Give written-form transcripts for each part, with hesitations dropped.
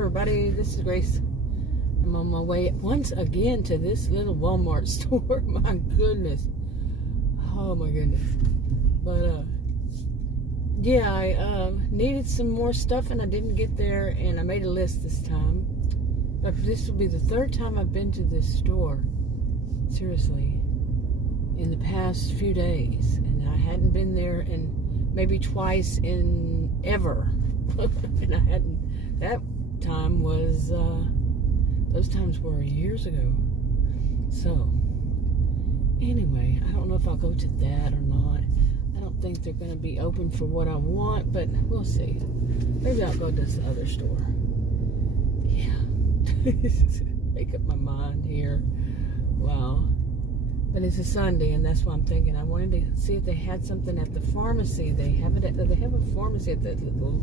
everybody, this is Grace. I'm on my way once again to this little Walmart store. My goodness. Oh my goodness. But yeah, I needed some more stuff and I didn't get there, and I made a list this time. But this will be the third time I've been to this store. Seriously. In the past few days. And I hadn't been there in maybe twice in ever. And I hadn't, that time was, those times were years ago. So, anyway, I don't know if I'll go to that or not. I don't think they're going to be open for what I want, but we'll see. Maybe I'll go to this other store. Yeah. Make up my mind here. Wow. But it's a Sunday, and that's why I'm thinking. I wanted to see if they had something at the pharmacy. They have it. They have a pharmacy at the little.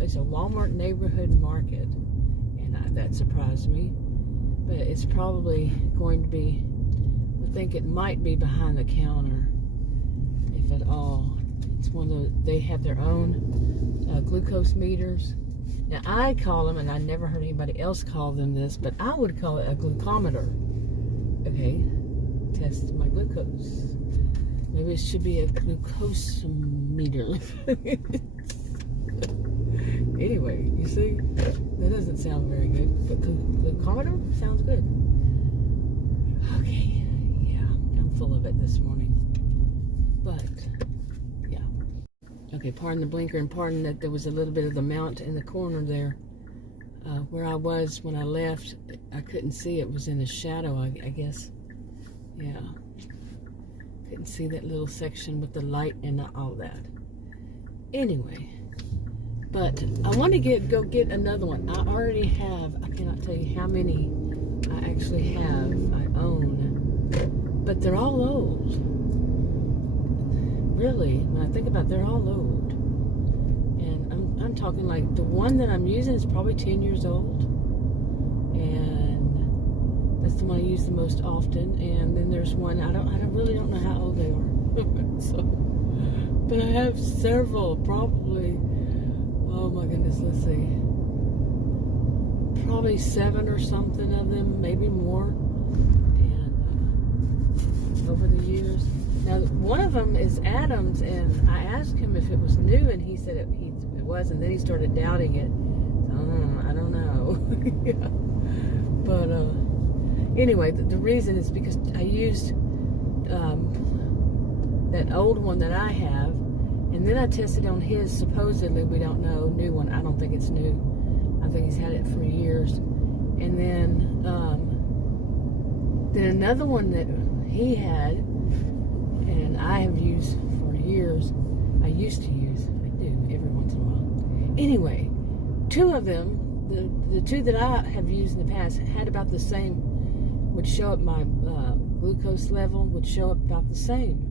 It's a Walmart neighborhood market, and that surprised me. But it's probably going to be. I think it might be behind the counter, if at all. It's one of those. They have their own glucose meters. Now I call them, and I never heard anybody else call them this, but I would call it a glucometer. Okay. Test my glucose. Maybe it should be a glucose meter. Anyway, you see, that doesn't sound very good, but glucometer sounds good. Okay, yeah, I'm full of it this morning. But yeah, okay. Pardon the blinker, and pardon that there was a little bit of the mount in the corner there. Where I was when I left, I couldn't see. It was in the shadow, I guess. Yeah, couldn't see that little section with the light and all that. Anyway, but I want to go get another one. I already have, I cannot tell you how many I actually have, I own, but they're all old. Really, when I think about it, they're all old. And I'm talking like the one that I'm using is probably 10 years old. And that's the one I use the most often, and then there's one I really don't know how old they are. So, but I have several, probably. Oh my goodness, let's see, probably 7 or something of them, maybe more. And over the years, now one of them is Adams, and I asked him if it was new, and he said it was, and then he started doubting it. I don't know. Yeah. But anyway, the reason is because I used that old one that I have, and then I tested on his, supposedly, we don't know, new one. I don't think it's new. I think he's had it for years. And then another one that he had, and I have used for years. I used to use, I do, every once in a while. Anyway, two of them, the two that I have used in the past, had about the same, would show up my glucose level, would show up about the same.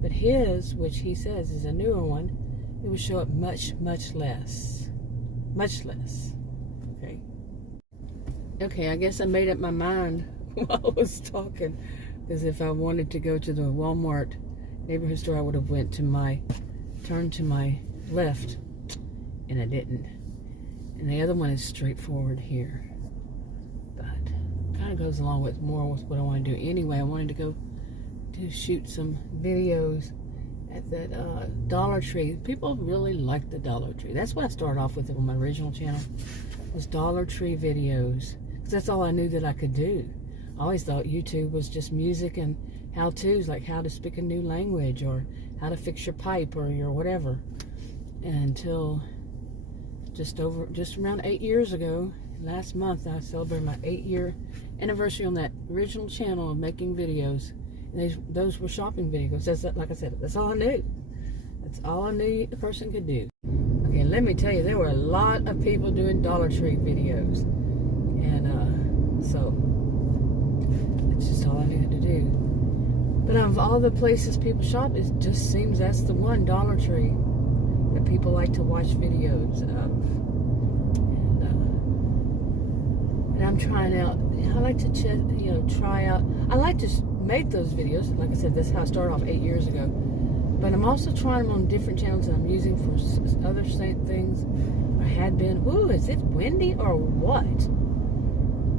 But his, which he says is a newer one, it would show up much, much less. Much less. Okay. Okay, I guess I made up my mind while I was talking. Because if I wanted to go to the Walmart neighborhood store, I would have turned to my left. And I didn't. And the other one is straightforward here. But kind of goes along with more with what I want to do. Anyway, I wanted to go to shoot some videos at that Dollar Tree. People really like the Dollar Tree. That's what I started off with on my original channel, was Dollar Tree videos, because that's all I knew that I could do. I always thought YouTube was just music and how-tos, like how to speak a new language or how to fix your pipe or your whatever. Until just around 8 years ago, last month, I celebrated my 8-year anniversary on that original channel of making videos. Those were shopping videos. That's, like I said, that's all I knew. That's all I knew a person could do. Okay, let me tell you, there were a lot of people doing Dollar Tree videos. And so, that's just all I needed to do. But of all the places people shop, it just seems that's the one, Dollar Tree, that people like to watch videos of. And I'm trying out, I like to try out, I like to make those videos. Like I said, that's how I started off 8 years ago. But I'm also trying them on different channels that I'm using for other things. or had been. Ooh, is it windy or what?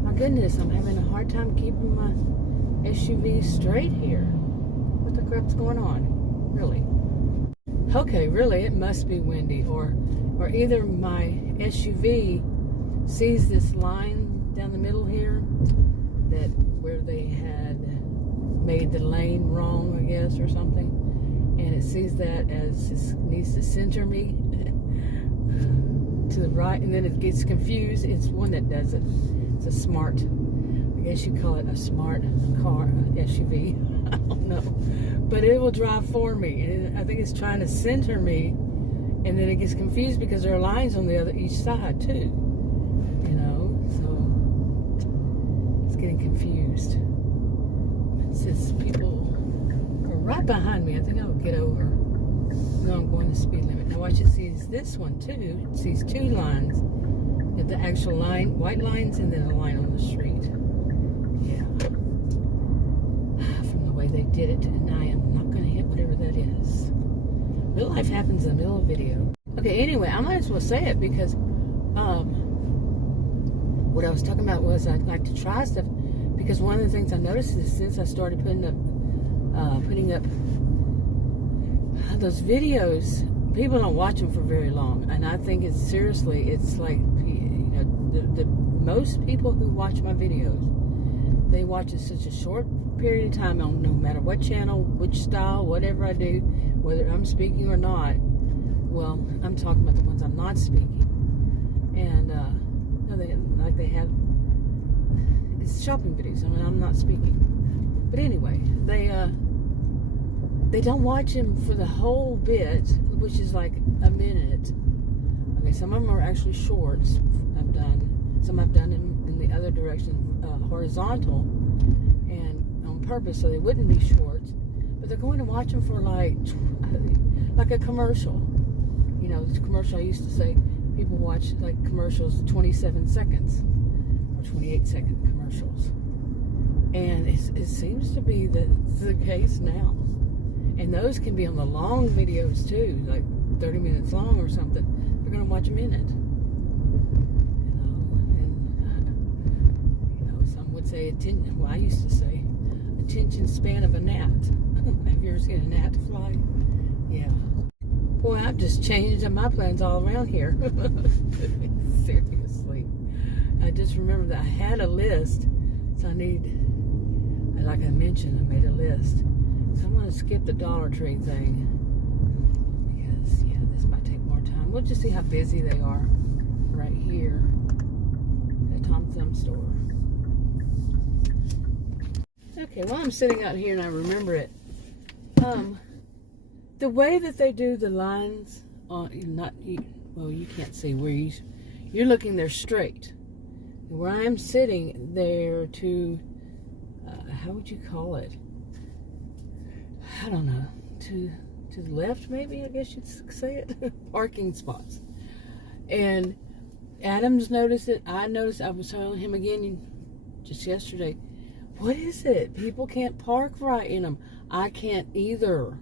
My goodness, I'm having a hard time keeping my SUV straight here. What the crap's going on? Really? Okay, really, it must be windy, or either my SUV sees this line down the middle here, that where they had made the lane wrong, I guess, or something, and it sees that as it needs to center me to the right, and then it gets confused. It's one that does it. It's a smart, I guess you call it a smart car, SUV. I don't know, but it will drive for me, and I think it's trying to center me, and then it gets confused because there are lines on each side too, you know, so it's getting confused. It says people are right behind me. I think I'll get over. No, I'm going the speed limit. Now watch, it sees this one too. It sees two lines, the actual line, white lines, and then a line on the street. Yeah. From the way they did it, and I am not going to hit whatever that is. Real life happens in the middle of a video. Okay, anyway, I might as well say it because what I was talking about was I'd like to try stuff, because one of the things I noticed is since I started putting up those videos, people don't watch them for very long, and I think it's seriously, it's like, you know, the most people who watch my videos, they watch it such a short period of time on no matter what channel, which style, whatever I do, whether I'm speaking or not. Well, I'm talking about the ones I'm not speaking, and they have, it's shopping videos. I mean, I'm not speaking, but anyway, they don't watch them for the whole bit, which is like a minute. Okay, some of them are actually shorts. Some I've done in the other direction, horizontal, and on purpose, so they wouldn't be shorts. But they're going to watch them for like a commercial. You know, the commercial I used to say, people watch like commercials 27 seconds or 28-second commercials, and it seems to be the case now. And those can be on the long videos too, like 30 minutes long or something. They're going to watch a minute. You know, some would say attention. Well, I used to say attention span of a gnat. Have you ever seen a gnat fly? Yeah. Boy, I've just changed my plans all around here. Seriously. I just remember that I had a list, so like I mentioned, I made a list. So I'm going to skip the Dollar Tree thing because, yeah, this might take more time. We'll just see how busy they are right here at Tom Thumb store. Okay, while I'm sitting out here and I remember it, the way that they do the lines on, you can't see where you're looking, they're straight. And where I'm sitting, they're to, how would you call it? I don't know, to the left, maybe, I guess you'd say it. Parking spots. And Adams noticed it. I noticed. I was telling him again just yesterday, what is it? People can't park right in them. I can't either.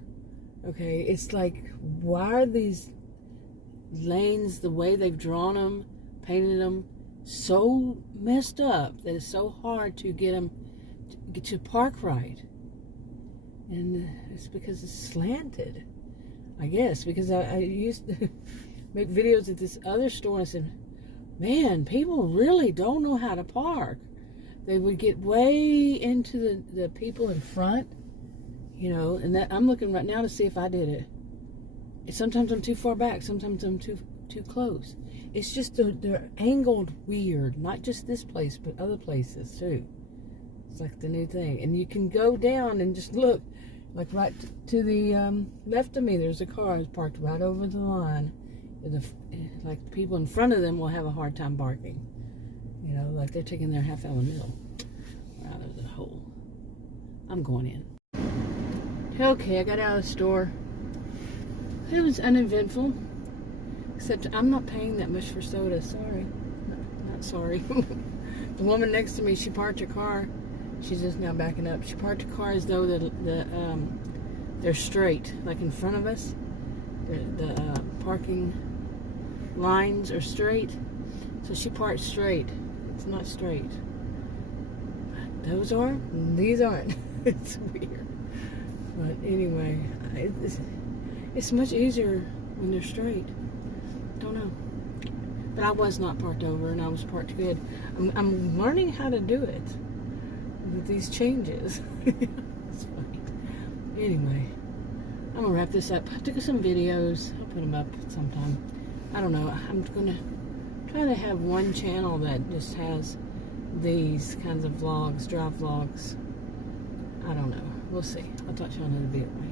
Okay, it's like, why are these lanes, the way they've drawn them, painted them, so messed up that it's so hard to get them to park right? And it's because it's slanted, I guess, because I used to make videos at this other store, and I said, man, people really don't know how to park. They would get way into the people in front, you know, and that I'm looking right now to see if I did it. And sometimes I'm too far back, sometimes I'm too close. It's just they're angled weird, not just this place, but other places too. It's like the new thing. And you can go down and just look, like right to the left of me, there's a car parked right over the line. Like people in front of them will have a hard time parking. You know, like they're taking their half-hour meal out of the hole. I'm going in. Okay, I got out of the store. It was uneventful, except I'm not paying that much for soda. Sorry. Not sorry. The woman next to me, she parked her car. She's just now backing up. She parked her car as though they're straight, like in front of us. The parking lines are straight. So she parks straight. It's not straight. Those are, these aren't. It's weird. But anyway, it's much easier when they're straight. Don't know. But I was not parked over, and I was parked good. I'm learning how to do it with these changes. It's funny. Anyway, I'm gonna wrap this up. I took some videos. I'll put them up sometime. I don't know. I'm gonna try to have one channel that just has these kinds of vlogs, drive vlogs. I don't know. We'll see. I'll talk to you on another video.